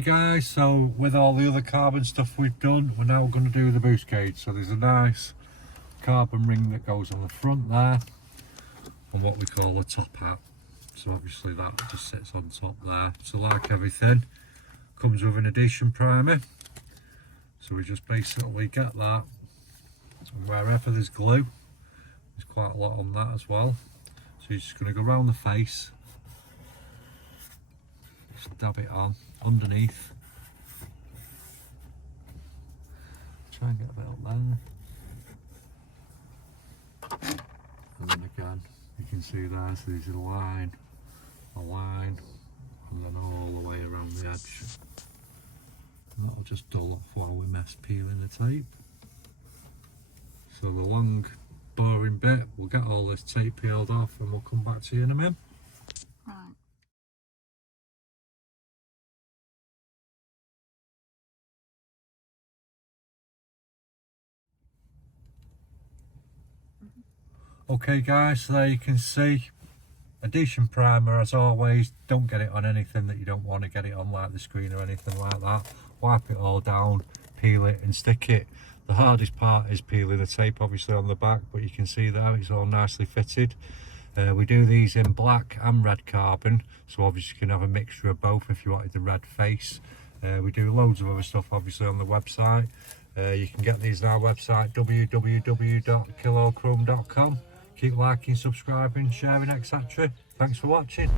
Okay guys, so with all the other carbon stuff we've done, we're now going to do the boost cage. So there's a nice carbon ring that goes on the front there and what we call a top hat. So obviously that just sits on top there. So like everything, comes with an adhesion primer. So we just basically get that, and wherever there's glue, there's quite a lot on that as well. So you're just going to go around the face, just dab it on underneath. Try and get a bit up there. And then again, you can see there, so there's a line, and then all the way around the edge. And that'll just dull off while we mess peeling the tape. So the long boring bit, we'll get all this tape peeled off and we'll come back to you in a minute. Right. Okay guys, so there you can see adhesion primer as always. Don't get it on anything that you don't want to get it on, like the screen or anything like that. Wipe it all down, peel it and stick it. The hardest part is peeling the tape obviously on the back, but you can see there it's all nicely fitted. We do these in black and red carbon, so obviously you can have a mixture of both if you wanted the red face. We do loads of other stuff obviously on the website. You can get these on our website, www.KillAllChrome.com. Keep liking, subscribing, sharing, etc. Thanks for watching.